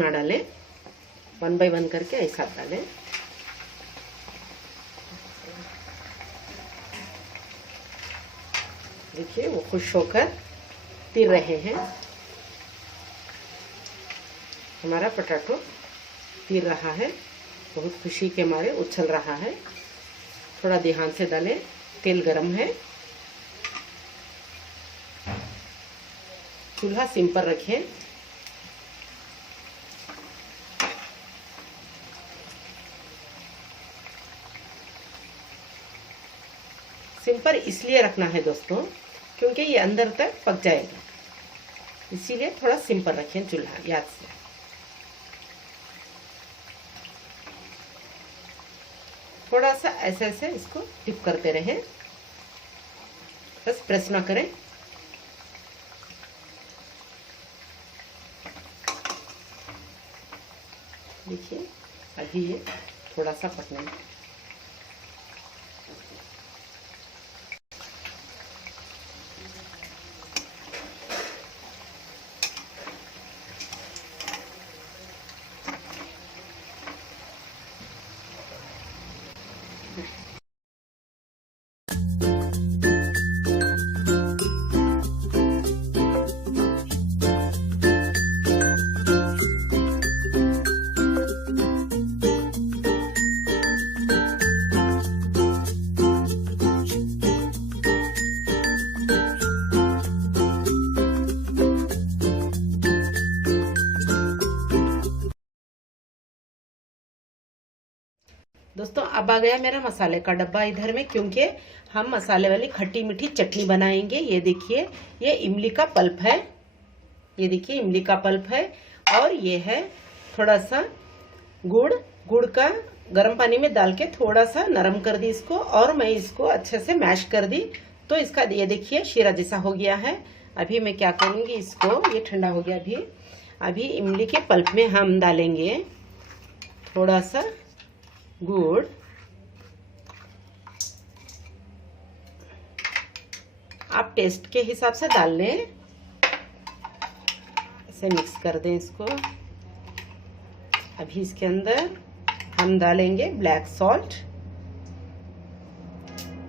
ना डालें, 1 बाय 1 करके एक साथ डालें। देखिए वो खुश होकर तीर रहे हैं। हमारा पोटैटो तीर रहा है, बहुत खुशी के मारे उछल रहा है। थोड़ा ध्यान से डालें, तेल गरम है। चूल्हा सिम पर रखें। सिम पर इसलिए रखना है दोस्तों क्योंकि ये अंदर तक पक जाएगा, इसीलिए थोड़ा सिम पर रखें चूल्हा, याद से। थोड़ा सा ऐसे ऐसे इसको टिप करते रहें, बस प्रेस ना करें। देखिए अभी ये थोड़ा सा पकने में। दोस्तों अब आ गया मेरा मसाले का डब्बा इधर में, क्योंकि हम मसाले वाली खट्टी मीठी चटनी बनाएंगे। ये देखिए, ये इमली का पल्प है, ये देखिए इमली का पल्प है। और ये है थोड़ा सा गुड़, गुड़ का गर्म पानी में डाल के थोड़ा सा नरम कर दी इसको, और मैं इसको अच्छे से मैश कर दी। तो इसका ये देखिए शीरा जैसा हो गया है। अभी मैं क्या करूँगी, इसको, ये ठंडा हो गया। अभी इमली के पल्प में हम डालेंगे थोड़ा सा गुड़, आप टेस्ट के हिसाब से डाल लें। इसे मिक्स कर दें इसको। अभी इसके अंदर हम डालेंगे ब्लैक सॉल्ट,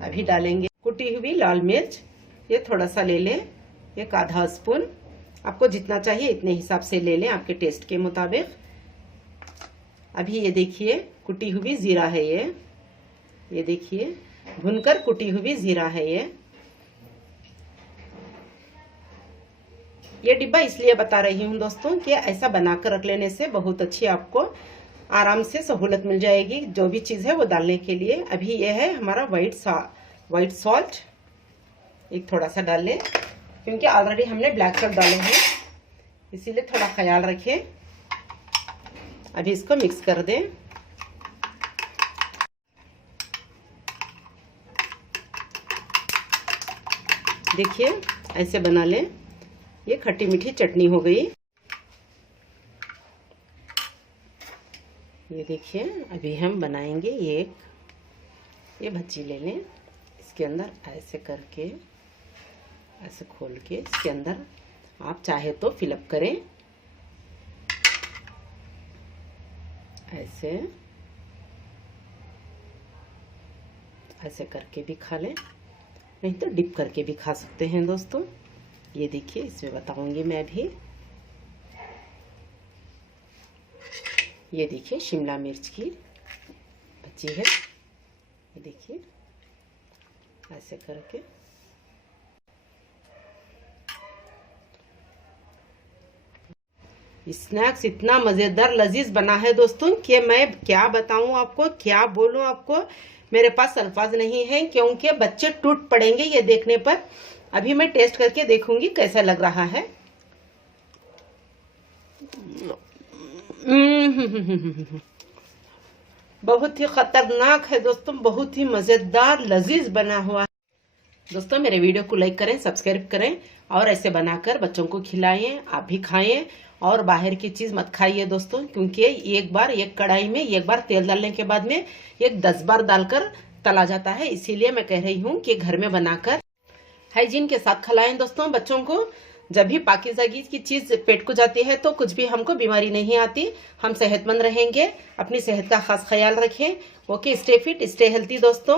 अभी डालेंगे कुटी हुई लाल मिर्च, ये थोड़ा सा ले लें, एक आधा स्पून, आपको जितना चाहिए इतने हिसाब से ले लें, आपके टेस्ट के मुताबिक। अभी ये देखिए कुटी हुई जीरा है, ये देखिए भुनकर कुटी हुई जीरा है। ये डिब्बा इसलिए बता रही हूँ दोस्तों कि ऐसा बनाकर रख लेने से बहुत अच्छी आपको आराम से सहूलत मिल जाएगी जो भी चीज़ है वो डालने के लिए। अभी ये है हमारा वाइट सॉल्ट, एक थोड़ा सा डाल लें, क्योंकि ऑलरेडी हमने ब्लैक सॉल्ट डाले हैं, इसीलिए थोड़ा ख्याल रखें। अभी इसको मिक्स कर दें। देखिए ऐसे बना लें, ये खट्टी मीठी चटनी हो गई। ये देखिए अभी हम बनाएंगे ये भज्जी ले लें, इसके अंदर ऐसे करके, ऐसे खोल के इसके अंदर आप चाहे तो फिलअप करें, ऐसे ऐसे करके भी खा लें, नहीं तो डिप करके भी खा सकते हैं दोस्तों। ये देखिए इसमें बताऊंगी मैं अभी। ये देखिए शिमला मिर्च की भज्जी है, ये देखिए ऐसे करके। स्नैक्स इतना मजेदार लजीज बना है दोस्तों कि मैं क्या बताऊं आपको, क्या बोलूं आपको, मेरे पास अल्फाज नहीं है, क्योंकि बच्चे टूट पड़ेंगे ये देखने पर। अभी मैं टेस्ट करके देखूंगी कैसा लग रहा है। बहुत ही खतरनाक है दोस्तों, बहुत ही मजेदार लजीज बना हुआ है। दोस्तों मेरे वीडियो को लाइक करें, सब्सक्राइब करें, और ऐसे बनाकर बच्चों को खिलाएं, आप भी खाएं, और बाहर की चीज मत खाइए दोस्तों, क्योंकि एक बार एक कढ़ाई में एक बार तेल डालने के बाद में एक 10 बार डालकर तला जाता है। इसीलिए मैं कह रही हूँ कि घर में बनाकर हाइजीन के साथ खिलाएं दोस्तों बच्चों को। जब भी पाकिज़ागी की चीज़ पेट को जाती है तो कुछ भी हमको बीमारी नहीं आती, हम सेहतमंद रहेंगे। अपनी सेहत का खास ख्याल रखें। Okay, stay fit, stay healthy दोस्तों।